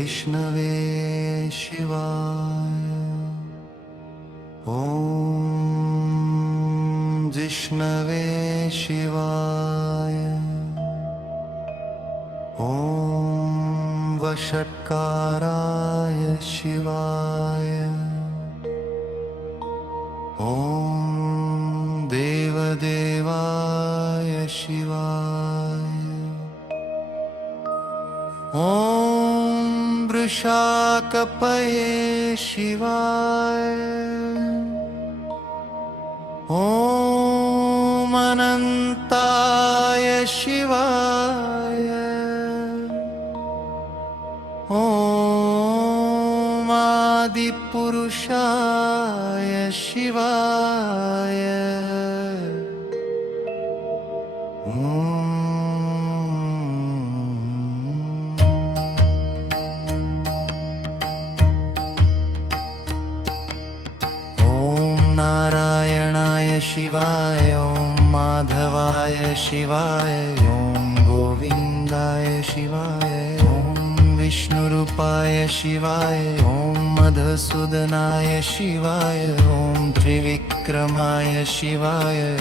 विष्णवे शिवाय। ॐ जिष्णवे शिवाय। ॐ वषट्काराय शिवाय। ॐ देवदेवाय शिवाय। ॐ वृषाकपये शिवाय। ॐ अनन्ताय शिवाय। ॐ आदिपुरुषाय शिवाय। नारायणाय शिवाय। ॐ माधवाय शिवाय। ॐ गोविन्दाय शिवाय। ॐ विष्णुरूपाय शिवाय। ॐ मधुसूदनाय शिवाय। ॐ त्रिविक्रमाय शिवाय। ॐ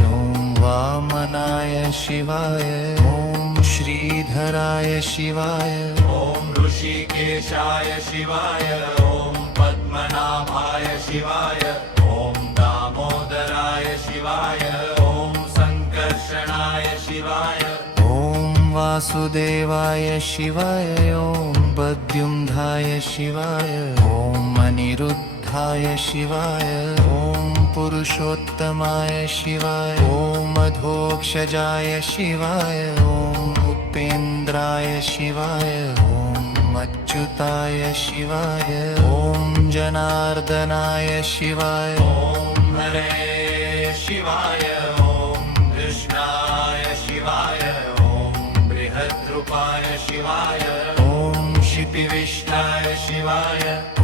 वामनाय शिवाय। ॐ श्रीधराय शिवाय। ॐ ऋषिकेशाय शिवाय। ॐ पद्मनाभाय शिवाय। ॐ दामोदराय शिवाय। ॐ संकर्षणाय शिवाय। ॐ वासुदेवाय शिवाय। ॐ प्रद्युम्नाय शिवाय। ॐ अनिरुद्धाय शिवाय। ॐ पुरुषोत्तमाय शिवाय। ॐ मधोक्षजाय शिवाय। ॐ उपेन्द्राय शिवाय। ॐ अच्युताय शिवाय। ॐ जनार्दनाय शिवाय। ॐ हरे शिवाय। ॐ कृष्णाय शिवाय। ॐ बृहद्रूपाय शिवाय। ॐ क्षितिविष्टाय शिवाय। ॐ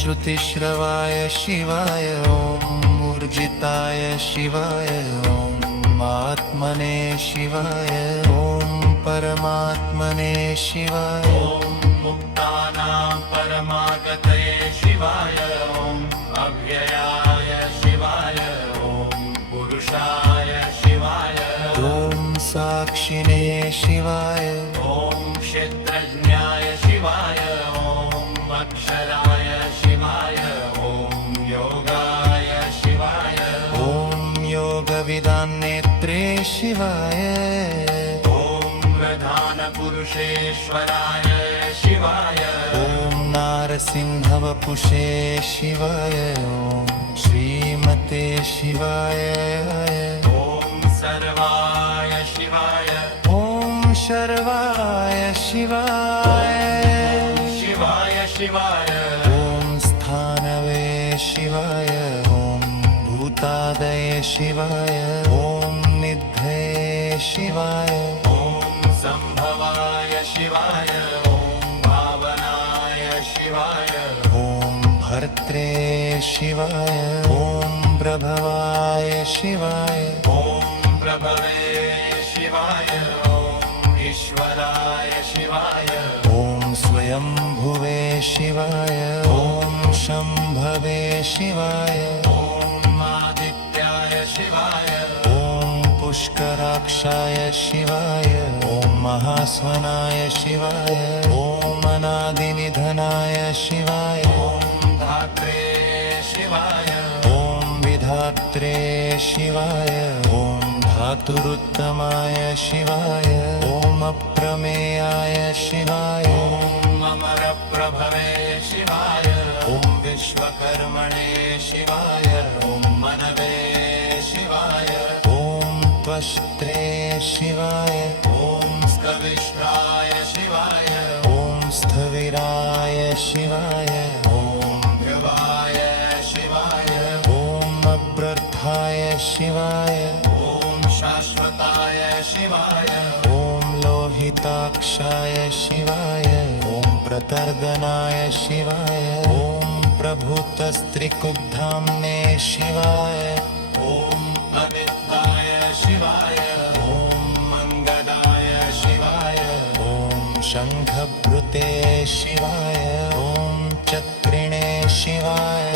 श्रुतिश्रवाय शिवाय। ॐ ऊर्जिताय शिवाय। ॐ आत्मने शिवाय। ॐ परमात्मने शिवाय। ॐ मुक्तानां परमागतये शिवाय। ॐ अव्ययाय शिवाय। ॐ पुरुषाय शिवाय। ॐ साक्षिणे शिवाय। ॐ क्षेत्रज्ञाय शिवाय। ॐ अक्षराय शिवाय। ॐ योगाय शिवाय। ॐ योगविदान्नेत्रे शिवाय। ॐ प्रधानपुरुषेश्वराय शिवाय। ॐ नारसिंहवपुषे शिवाय। ॐ श्रीमते शिवाय। ॐ सर्वाय शिवाय। ॐ शर्वाय शिवाय। शिवाय शिवाय। ॐ स्थानवे शिवाय। ॐ भूतादये शिवाय। ॐ निधये शिवाय। ॐ संभवाय शिवाय। ॐ भावनाय शिवाय। ॐ भर्त्रे शिवाय। ॐ प्रभवाय शिवाय। ॐ प्रभवे शिवाय। ॐ ईश्वराय शिवाय। ॐ स्वयंभुवे शिवाय। ॐ शम्भवे शिवाय। ॐ आदित्याय शिवाय। ॐ पुष्कराक्षाय शिवाय। ॐ महास्वनाय शिवाय। ॐ अनादिनिधनाय शिवाय। ॐ धात्रे शिवाय। ॐ विधात्रे शिवाय। ॐ धातुरुत्तमाय शिवाय। ॐ अप्रमेयाय शिवाय। ॐ अमरप्रभवे शिवाय। ॐ विश्वकर्मणे शिवाय। ॐ मनवे शिवाय। ॐ त्वष्ट्रे शिवाय। ॐ स्कविष्टाय शिवाय। ॐ स्थविराय शिवाय। ॐ ध्रुवाय शिवाय। ॐ अव्रताय शिवाय। ॐ शाश्वताय शिवाय। ॐ लोहिताक्षाय शिवाय। ॐ प्रतर्दनाय शिवाय। ॐ प्रभूतस्त्रिकुब्धाम्ने शिवाय। ॐ अविद्याय शिवाय। ॐ मङ्गलाय शिवाय। ॐ शङ्खभृते शिवाय ॐ चक्रिणे शिवाय